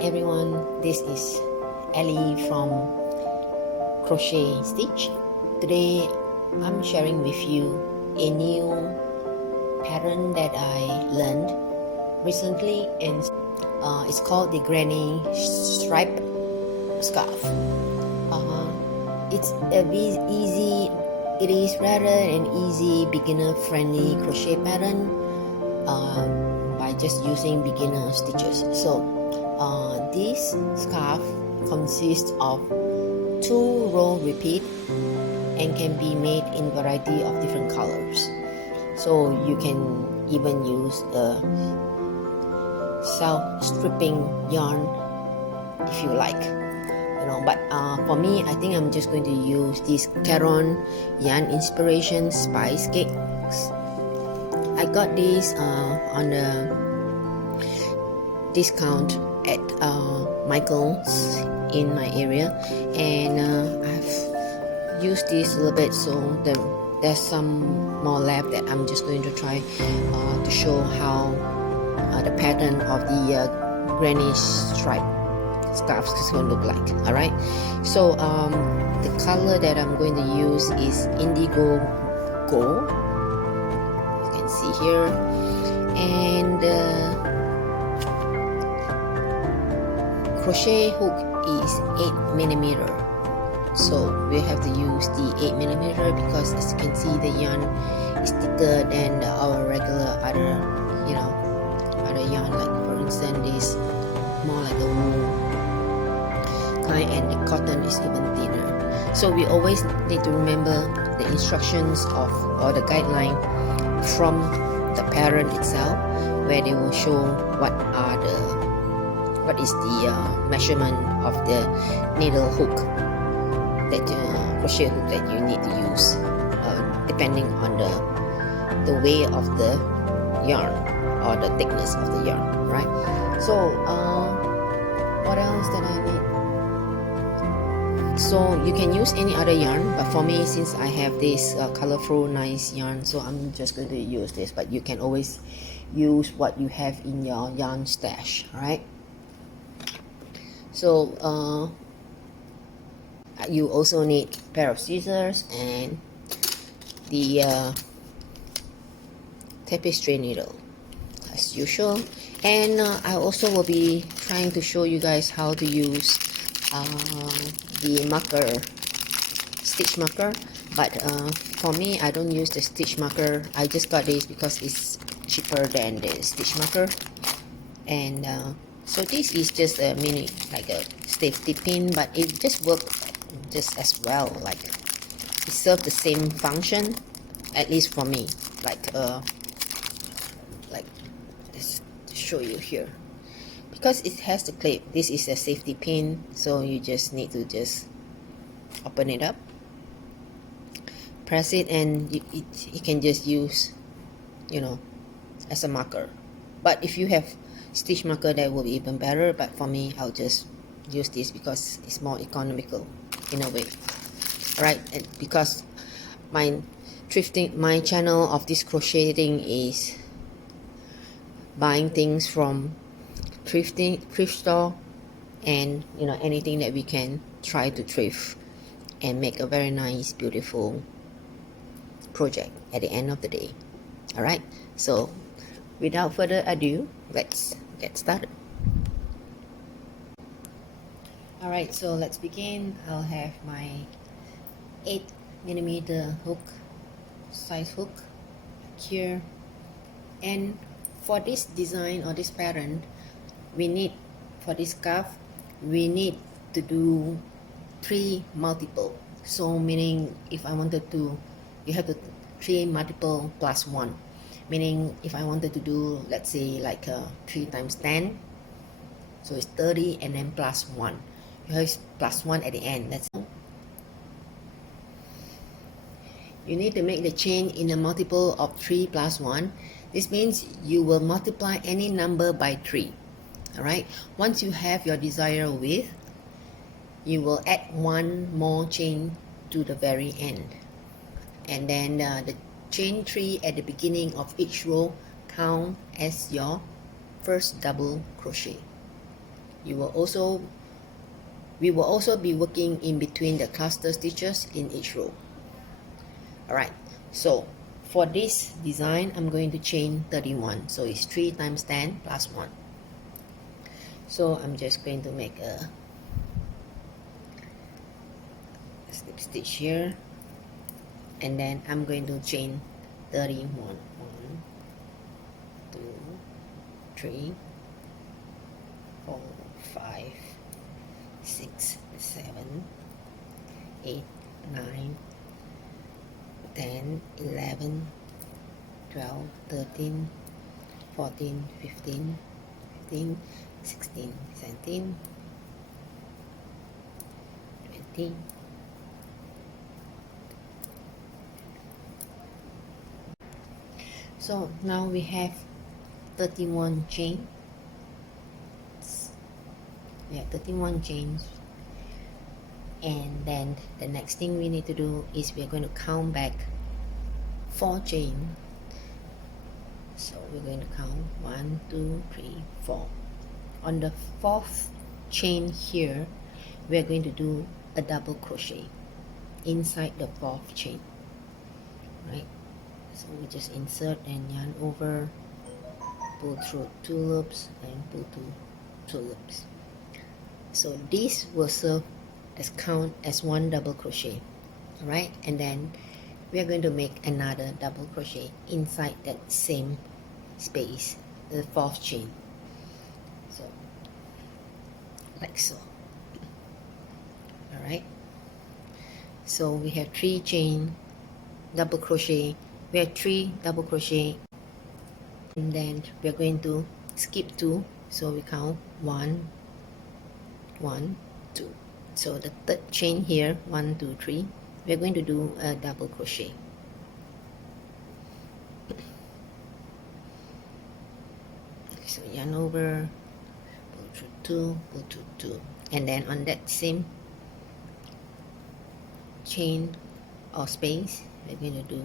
everyone, this is Ellie from Crochet Stitch. Today I'm sharing with you a new pattern that I learned recently, and it's called the granny stripe scarf. It's a bit easy. It is rather an easy beginner friendly crochet pattern by just using beginner stitches. So this scarf consists of 2 row repeat and can be made in variety of different colors. So you can even use a self-stripping yarn if you like, but for me, I think I'm just going to use this Caron Yarn Inspiration Spice Cakes. I got this on a discount at Michael's in my area, and I've used this a little bit, so there's some more left that I'm just going to try to show how the pattern of the granny stripe scarves is going to look like. Alright, so the color that I'm going to use is indigo gold, you can see here, and crochet hook is 8mm, so we have to use the 8mm because, as you can see, the yarn is thicker than our regular other yarn, like for instance this more like a wool kind, and the cotton is even thinner. So we always need to remember the instructions or the guideline from the pattern itself, where they will show what is the measurement of the needle hook, that crochet hook that you need to use depending on the weight of the yarn or the thickness of the yarn, right? So what else that I need? So you can use any other yarn, but for me, since I have this colorful nice yarn, so I'm just going to use this, but you can always use what you have in your yarn stash, right? So you also need a pair of scissors and the tapestry needle as usual, and I also will be trying to show you guys how to use the marker, stitch marker, but for me, I don't use the stitch marker. I just got this because it's cheaper than the stitch marker, and so this is just a mini, like a safety pin, but it just works just as well, like it serves the same function, at least for me, like let's show you here, because it has the clip. This is a safety pin, so you just need to just open it up, press it, and you can just use as a marker. But if you have stitch marker, that will be even better, but for me, I'll just use this because it's more economical in a way, right? And because my channel of this crocheting is buying things from thrift store, and anything that we can try to thrift and make a very nice, beautiful project at the end of the day. All right, so without further ado, let's get started. Alright, so let's begin. I'll have my 8mm hook, size hook here, and for this design or this pattern, we need, for this scarf, we need to do 3 multiple. So meaning, if I wanted to, you have to 3 multiple plus 1. Meaning, if I wanted to do, let's say, like 3 times 10, so it's 30, and then plus 1. You have plus 1 at the end. That's you need to make the chain in a multiple of 3 plus 1. This means you will multiply any number by 3. Alright, once you have your desired width, you will add 1 more chain to the very end, and then the chain 3 at the beginning of each row count as your first double crochet. we will also be working in between the cluster stitches in each row. Alright, so for this design I'm going to chain 31, so it's 3 times 10 plus 1. So I'm just going to make a slip stitch here, and then I'm going to chain 31. 1, 2, 3, 4, 5, 6, 7, 8, 9, 10, 11, 12, 13, 14, 15, 15, 16, 17, 20. So now we have 31 chains. Yeah, 31 chains. And then the next thing we need to do is we're going to count back 4 chains. So we're going to count 1, 2, 3, 4. On the 4th chain here, we're going to do a double crochet inside the 4th chain, right? So we just insert and yarn over, pull through 2 loops and pull through 2 loops. So this will serve as count as 1 double crochet. Alright, and then we are going to make another double crochet inside that same space, the 4th chain. So like so. Alright, so we have 3 chain double crochet, we have 3 double crochet, and then we're going to skip 2, so we count 1, 1, 2. So the 3rd chain here, 1, 2, 3, we're going to do a double crochet. So yarn over, pull through 2, pull through 2, and then on that same chain or space, we're going to do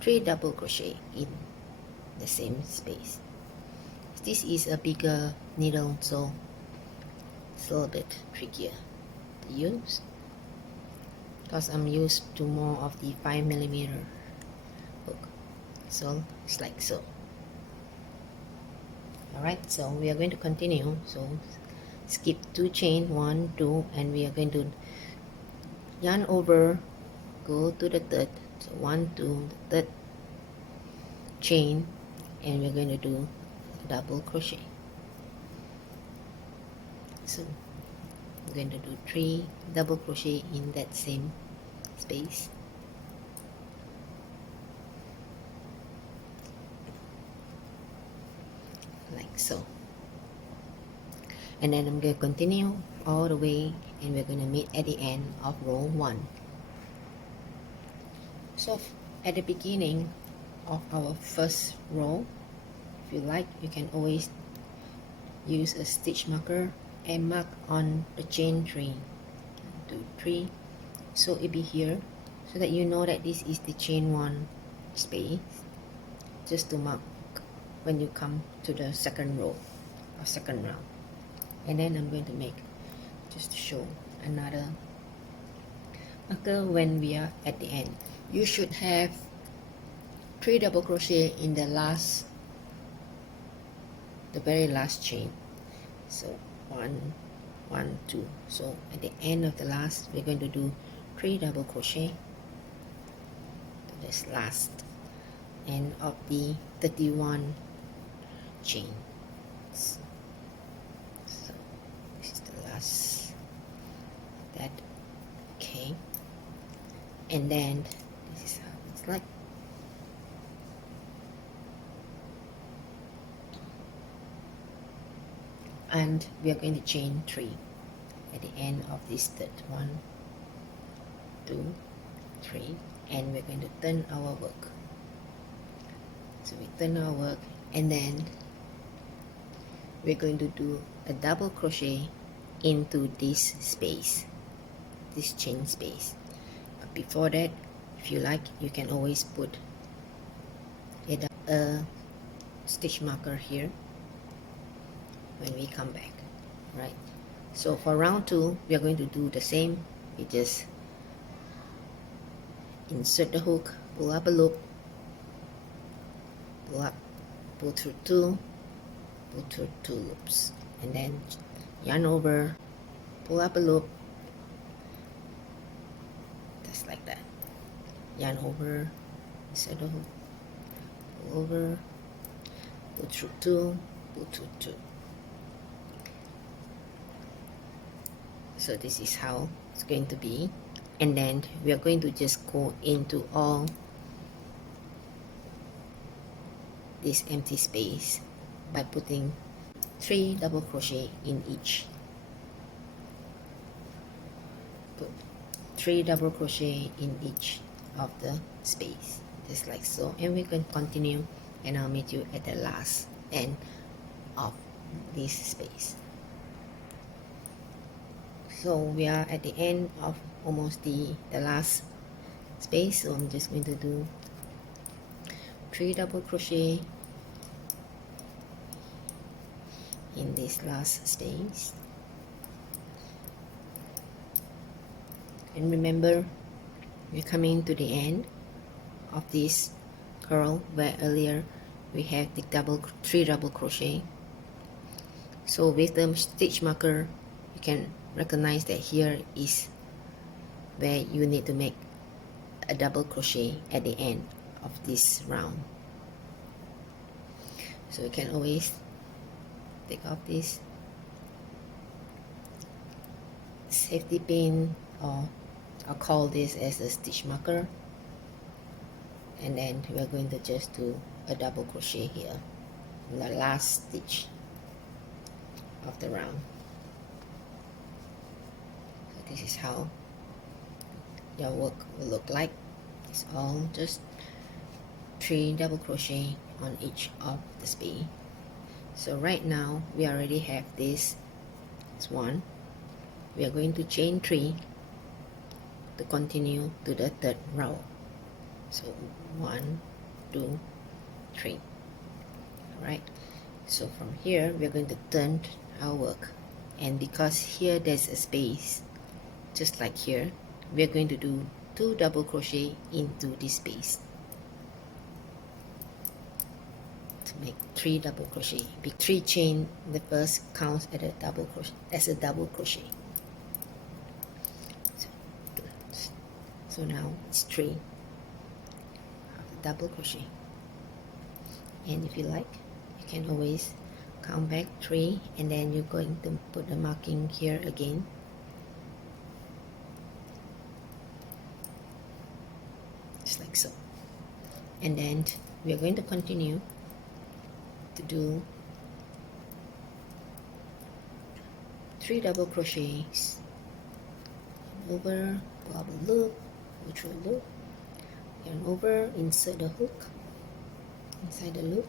3 double crochet in the same space. This is a bigger needle, so it's a little bit trickier to use because I'm used to more of the 5mm hook. So it's like so. Alright, so we are going to continue. So skip 2 chain, 1, 2, and we are going to yarn over, go to the 3rd, so 1, 2, the 3rd chain, and we're going to do a double crochet. So I'm going to do 3 double crochet in that same space. Like so. And then I'm going to continue all the way, and we're going to meet at the end of row 1. So at the beginning of our first row, if you like, you can always use a stitch marker and mark on the chain 3. 1, 2, 3. So it be here, so that you know that this is the chain 1 space, just to mark when you come to the second row or second round. And then I'm going to make, just to show, another marker when we are at the end. You should have 3 double crochet in the very last chain. So 1, 1, 2. So at the end of the last, we're going to do 3 double crochet to this last end of the 31 chain. So this is the last that. Okay, and then this is how it's like. And we are going to chain 3 at the end of this 3rd. 1, 2, 3, and we're going to turn our work. So we turn our work, and then we're going to do a double crochet into this space, this chain space. But before that, if you like, you can always put a stitch marker here when we come back. right? So for round 2 we are going to do the same. We just insert the hook, pull up a loop, pull up, pull through 2, pull through 2 loops, and then yarn over, pull up a loop, just like that, yarn over, insert the hook, pull over, pull through 2, pull through 2. So this is how it's going to be, and then we are going to just go into all this empty space by putting 3 double crochet in each. Put 3 double crochet in each of the space, just like so, and we can continue, and I'll meet you at the last end of this space. So we are at the end of almost the last space, so I'm just going to do 3 double crochet in this last space. And remember, we're coming to the end of this curl where earlier we have the 3 double crochet. So with the stitch marker you can recognize that here is where you need to make a double crochet at the end of this round. So you can always take off this safety pin, or I'll call this as a stitch marker, and then we're going to just do a double crochet here in the last stitch of the round. So this is how your work will look like. It's all just 3 double crochet on each of the space. So right now we already have this. It's 1. We are going to chain 3 to continue to the 3rd row. So 1, 2, 3. Alright, so from here we are going to turn our work, and because here there's a space just like here, we are going to do 2 double crochet into this space to make 3 double crochet. Big 3 chain, the first counts as a double crochet, so now it's 3 double crochet, and if you like you can always count back 3, and then you're going to put the marking here again, just like so, and then we are going to continue to do 3 double crochets over, pull up a loop, go through a loop, yarn over, insert the hook inside the loop,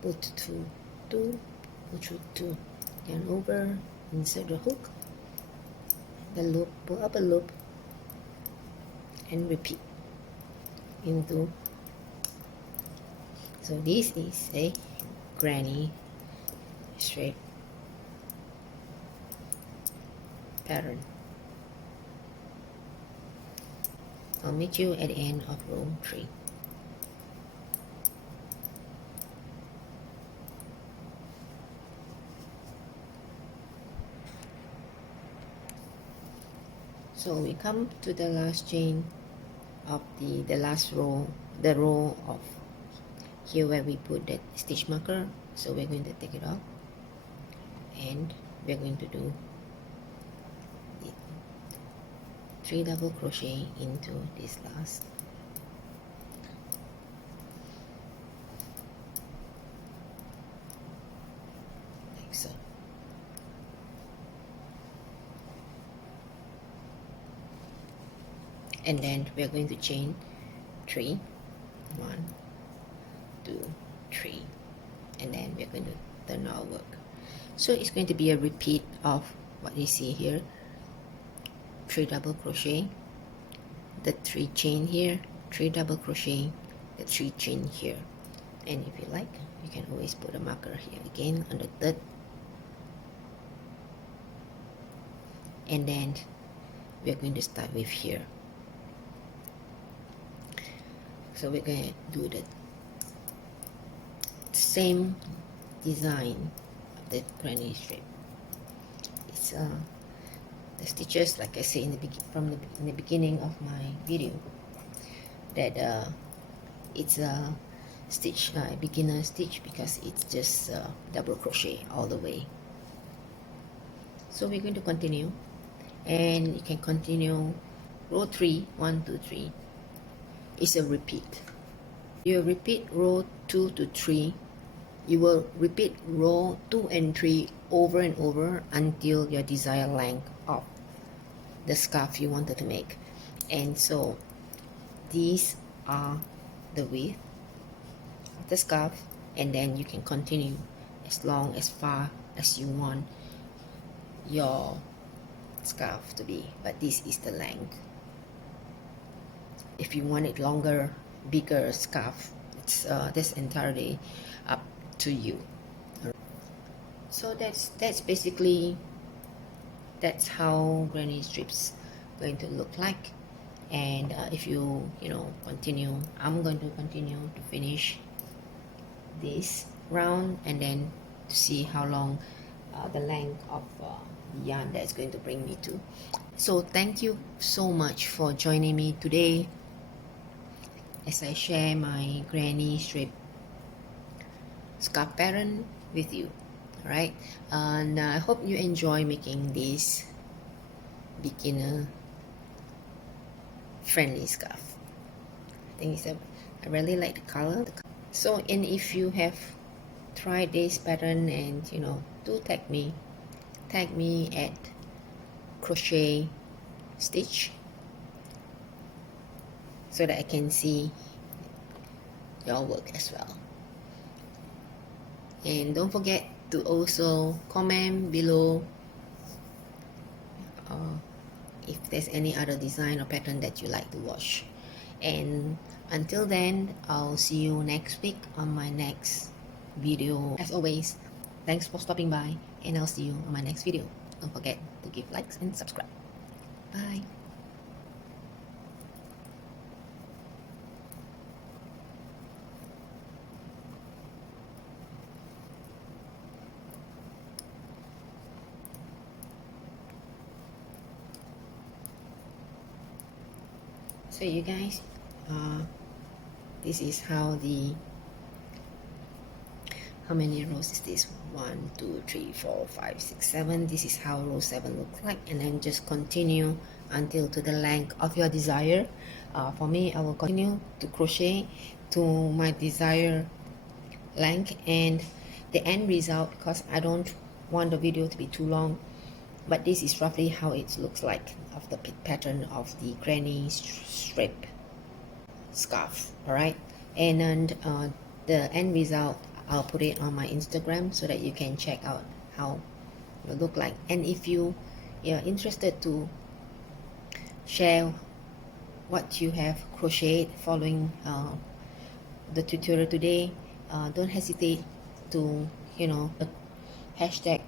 pull through 2, pull through 2, yarn over, insert the hook, the loop, pull up a loop, and repeat into. So this is a granny straight pattern. I'll meet you at the end of row 3. So we come to the last chain of the last row, the row of here where we put that stitch marker. So we're going to take it off, and we're going to do 3 double crochet into this last, like so. And then we are going to chain 3, 1, 2, 3, and then we're going to turn our work. So it's going to be a repeat of what you see here: 3 double crochet, the 3 chain here, 3 double crochet, the 3 chain here, and if you like you can always put a marker here again on the 3rd and then we're going to start with here. So we're going to do the same design of the granny strip. It's the stitches, like I say in the beginning of my video, that it's a stitch, beginner stitch, because it's just double crochet all the way. So we're going to continue, and you can continue row 3, 1, 2, 3. It's a repeat. You repeat row 2 to 3. You will repeat row 2 and 3 over and over until your desired length of the scarf you wanted to make. And so these are the width of the scarf, and then you can continue as far as you want your scarf to be, but this is the length. If you want it longer, bigger scarf, it's that's entirely up to you. So that's basically, that's how granny strips going to look like. And if you continue, I'm going to continue to finish this round, and then to see how long the length of the yarn that's going to bring me to. So thank you so much for joining me today as I share my granny strip scarf pattern with you. All right, and I hope you enjoy making this beginner friendly scarf. I think I really like the color. So, and if you have tried this pattern, and do tag me at crochet stitch, so that I can see your work as well. And don't forget to also comment below if there's any other design or pattern that you like to watch. And until then, I'll see you next week on my next video. As always, thanks for stopping by, and I'll see you on my next video. Don't forget to give likes and subscribe. Bye. So you guys, this is how many rows is this? 1, 2, 3, 4, 5, 6, 7. This is how row 7 looks like, and then just continue until to the length of your desire. For me, I will continue to crochet to my desired length, and the end result, because I don't want the video to be too long, but this is roughly how it looks like of the pattern of the granny strip scarf. All right, and then the end result, I'll put it on my Instagram so that you can check out how it will look like. And if you are interested to share what you have crocheted following the tutorial today, don't hesitate to hashtag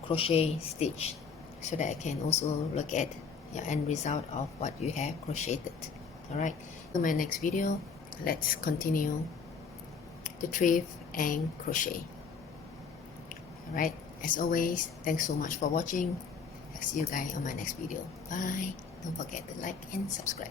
crochet stitch, so that I can also look at your end result of what you have crocheted. All right, in my next video, let's continue to thrift and crochet. All right, as always, thanks so much for watching. I'll see you guys on my next video. Bye. Don't forget to like and subscribe.